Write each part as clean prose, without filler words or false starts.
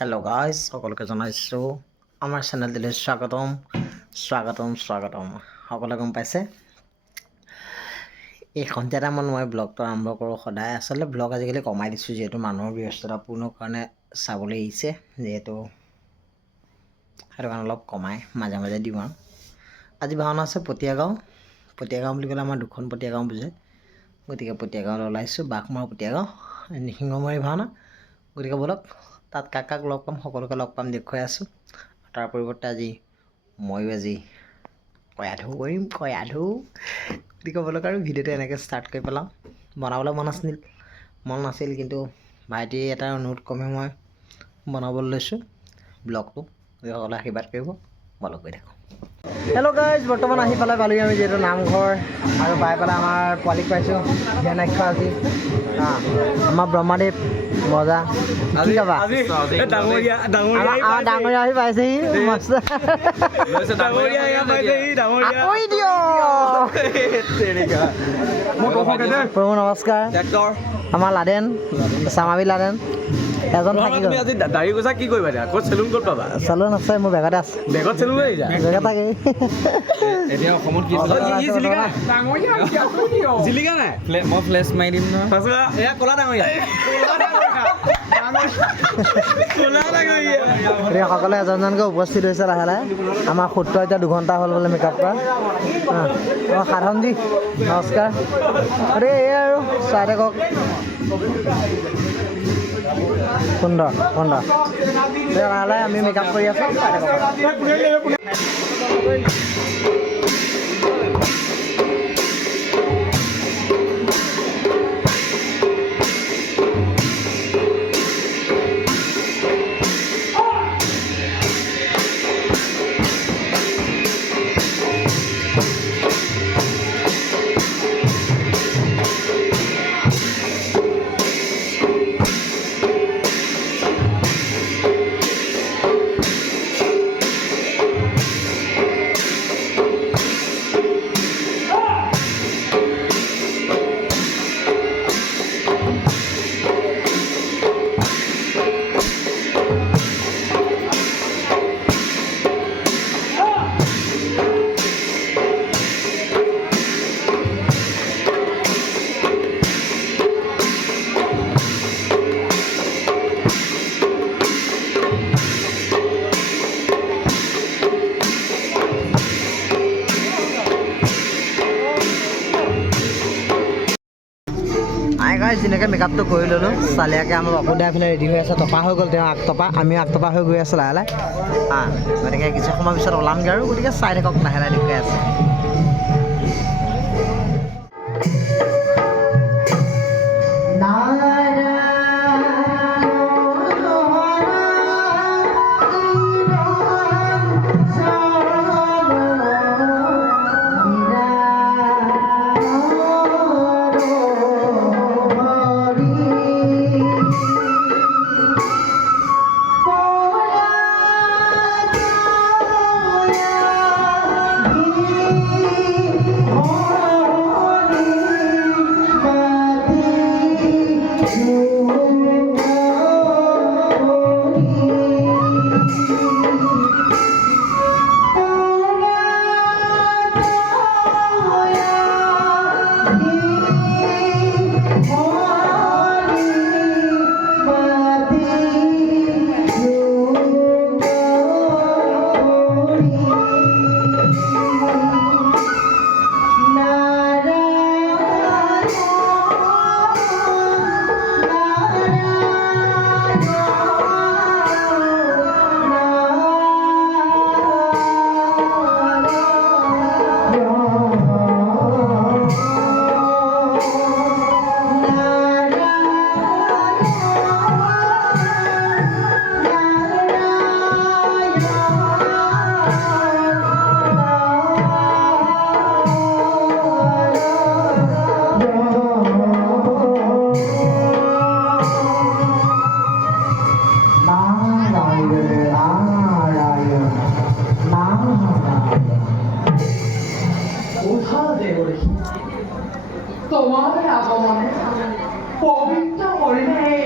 Hello' guys, সকলোকে জনাইছোঁ আমাৰ চেনেলটোলৈ স্বাগতম। সকলোৱে গম পাইছে এই সন্ধিয়া টাইমত মই ব্লগটো আৰম্ভ কৰোঁ সদায়। আচলতে ব্লগ আজিকালি কমাই দিছোঁ, যিহেতু মানুহৰ ব্যস্ততাপূৰ্ণ কাৰণে চাবলৈ এৰিছে, যিহেতু সেইটো কাৰণে অলপ কমাই মাজে মাজে দিওঁ। আৰু আজি ভাওনা আছে পতীয়া গাঁও বুলি ক'লে আমাৰ দুখন পতীয়া গাঁও বুজে, গতিকে পতীয়া গাঁৱলৈ ওলাইছোঁ। বাঘমৰা পতীয়া গাঁও নিসিংহমাৰী ভাওনা, গতিকে ব'লক তাত কাক লগ পাম, সকলোকে লগ পাম দেখুৱাই আছোঁ। তাৰ পৰিৱৰ্তে ময়ো কয়াধু কৰিম গতিকে ব'লক আৰু ভিডিঅ'টো এনেকৈ ষ্টাৰ্ট কৰি পেলাওঁ। বনাবলৈ মন নাছিল, কিন্তু ভাইটিৰ এটা অনুৰোধ ক্ৰমে মই বনাবলৈ লৈছোঁ ব্লগটো। গতিকে সকলোৱে আশীৰ্বাদ কৰিব, ব'লক গৈ থাকোঁ। হেল্ল' গাইজ, বৰ্তমান আহি পালোহি আমি যিহেতু নামঘৰ, আৰু পাই পেলাই আমাৰ পোৱালিক পাইছোঁ জ্ঞানাক্ষ আজি আমাৰ ব্ৰহ্মাদেৱ মজা কি খাবা। ডাঙৰীয়া আহি পাইছেহি মস্ত প্ৰভু নমস্কাৰ। আমাৰ লাডেন চামাবি লাডেন এজন থাকি গ'ল। দাড়ি কৈছা কি কৰিবা এতিয়া? ক'ত চেলুন ক'ত পাবা? চেলুন আছে মোৰ বেগতে আছে। বেগত চেলুন লৈ যা। বেগত থাকে। এতিয়া অসমত কি জিলিকা নাই? মই ফ্লেছ মাৰি দিম নহয়। এয়া ক'লা ডাঙৰীয়া। সকলোৱে এজনকৈ উপস্থিত হৈছে লাহে লাহে। আমাৰ সূত্ৰ এতিয়া 2 ঘণ্টা হ'ল বোলে মেকআপ কৰা। আমাৰ সাধনজী নমস্কাৰ। গতিকে এই আৰু চাই থাকক, সুন্দৰ লাহে লাহে আমি মেকআপ কৰি আছোঁ, চাই থাকক। যেনেকৈ মেকআপটো কৰি ল'লোঁ, চালিয়াকৈ আমাৰ বাপুদা এইফালে ৰেডি হৈ আছে, টপা হৈ গ'ল, তেওঁ আগটপা, আমিও আগটপা হৈ গৈ আছোঁ লাহে লাহে। গতিকে কিছু সময় পিছত ওলামগৈ আৰু, গতিকে চাই থাকক, লাহে লাহে দেখুৱাই আছে। তোমাৰ আগমনে পবিত্ৰ হৰিণে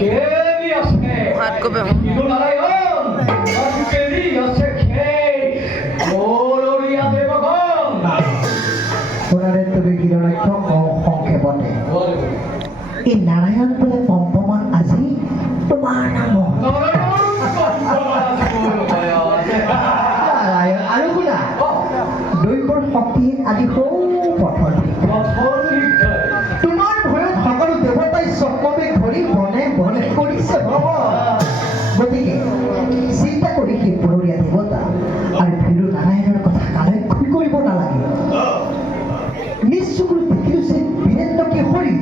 কেৰি আছে কিন্তু নাৰায়ণ আজি কেৰি আছে খেই মৰৰীয়া দেৱগণ সোণাৰে তুমি গিৰৰাক্ষ সংক্ষেপতে এই নাৰায়ণ বোলে পম্পমান আজি তোমাৰ নামত নাৰায়ণ আৰু শুনা দৈৱৰ শক্তিহীন আদি সৌ পথৰ তোমাৰ ভয়ত সকলো দেৱতাই চক্ৰবেগ ধৰি বনে বনে কৰিছে গতিকে চিন্তা কৰি সেই বৰৰীয়া দেৱতা আৰু ভীৰু নাৰায়ণৰ কথা কালৈ খুই কৰিব নালাগে নিজ চকুৰে দেখিছে বীৰেন্দ্ৰ কেশৰী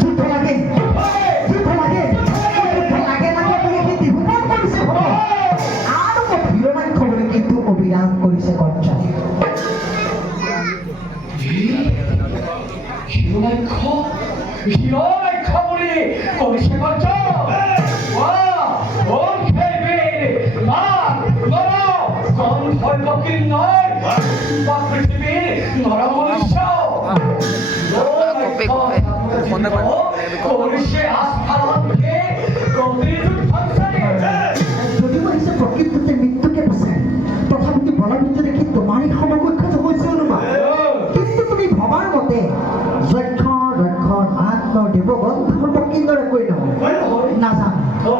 যুদ্ধ লাগে যুদ্ধ লাগে যুদ্ধ লাগে লাগে বুলি সি দিহুপন কৰিছে আৰু ভীৰনাক্ষ বুলি কিন্তু অবিৰাম কৰিছে কৰ্তা হিৰণ্যাক্ষ বুলি কৰিছে কৰ্য যদিও আহিছে প্ৰকৃততে মৃত্যুকে বচাই তথাপিতো বলবীৰ্য দেখি তোমাৰেই সমকক্ষত হৈছে অনুমান কিন্তু তুমি ভবাৰ মতে যক্ষ ৰক্ষ নাগ দেৱগণ ধৰ্ম কিন্দৰে কৈ নহয় নাজানো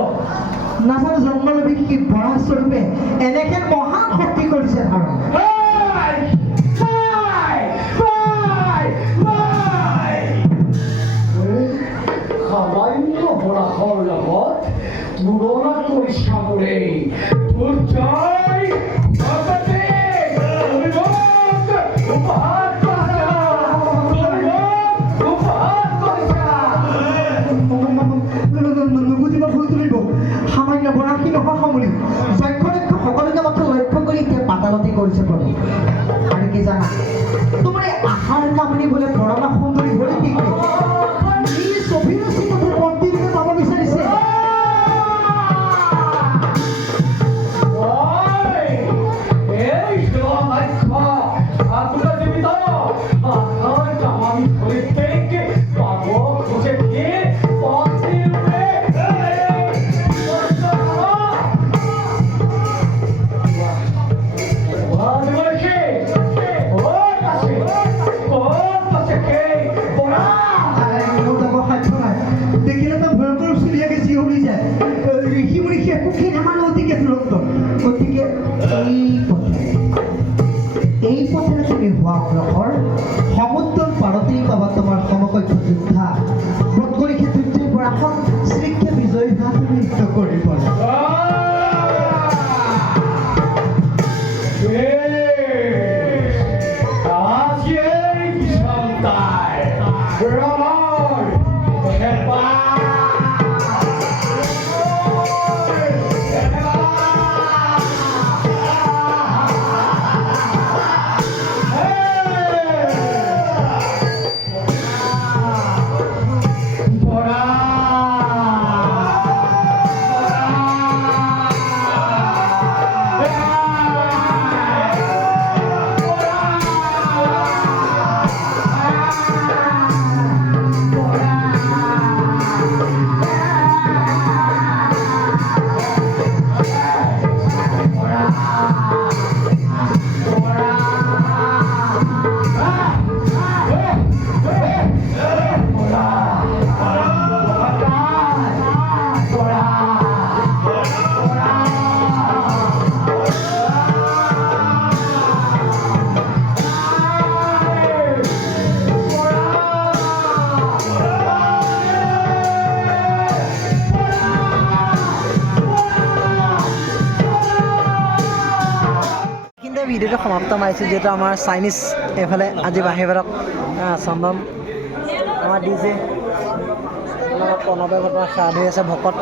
জন্মলভী সি বৰা স্বৰূপে এনেকে মহান শক্তি কৰিছে ধাৰণ সামান্য বৰাহৰ লগত তুলনা কৰি চাবলৈ তোৰ জয় ভগতে উপহাৰ নুবুজিব ভুল তুলিব সামান্য বৰাশী নহয় সমুলি যক্ষ লক্ষ সকলোকে মাত্ৰ লক্ষ্য কৰি এতিয়া পাতালতে কৰিছে প্ৰভু আৰু কি জানা তোমাৰ এই আহাৰ কামনি বোলে পৰমা সুন্দৰী বুলি কি নিজ অভিৰুচি কথা মন্দিৰলৈ পাব বিচাৰিছে দেখিলে তো ভয়ঙ্কৰ চুলিয়াকে চিঞৰি যায় ঋষি মুষি একো খেলে মানে অতিকে দূৰত্ব গতিকে এই পথেৰে তুমি হোৱা অগ্ৰসৰ সমুদ্ৰৰ পাৰতেই পাবা তোমাৰ সমকক্ষ যোদ্ধা বোধ কৰি সেই যুদ্ধৰ পৰাখন শ্ৰীকে বিজয়ী হোৱা তুমি নৃত্য কৰি পালা ভিডিঅ'টো সমাপ্ত মাৰিছোঁ যিহেতু আমাৰ চাইনিজ এইফালে আজি বাহিৰক চন্দন আমাৰ দিছে প্ৰণৱে বৰ্তমান সেৱা ধৰি আছে ভকত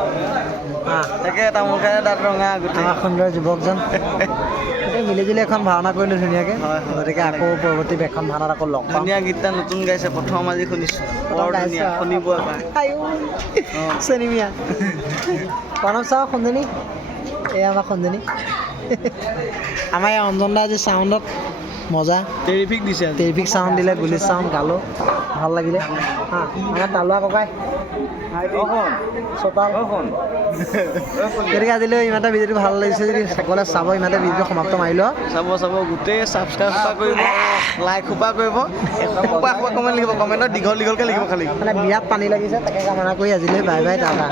তাকে তামোল খাই দাঁত ৰঙা আমাৰ সুন্দৰ যুৱকজন গতিকে মিলিজুলি এখন ভাওনা কৰিলোঁ ধুনীয়াকৈ গতিকে আকৌ পৰৱৰ্তী এখন ভাওনাত আকৌ লগ পাম ধুনীয়া গীতটা নতুন গাইছে প্ৰথম আজি শুনিছোঁ বৰ ধুনীয়া শুনিব এবাৰ চেনিমিয়া প্ৰণৱ চাওঁ সঞ্জনী এয়া আমাৰ সঞ্জনী আমাৰ এই অঞ্জন দা আজি চাউণ্ডত মজা টেৰিফিক দিছে আজি। টেৰিফিক চাউণ্ড দিলে গুলি চাউণ্ড গালো ভাল লাগিলে হা আমাৰ তালুৱা ককাই চোতাল গতিকে আজিলৈ ইমানটা ভিডিঅ'টো ভাল লাগিছে যদি সকলোৱে চাব ইমানটা ভিডিঅ'টো সমাপ্ত মাৰিলোঁ চাব গোটেই ছাবস্ক্ৰাইব কৰিব লাইক সোপা কৰিব সোপা কমেণ্ট লিখিব কমেণ্টত দীঘলকৈ লিখিব খালি মানে বিৰাট পানী লাগিছে তাকে কামনা কৰি আজিলৈ বাই বাই টাটা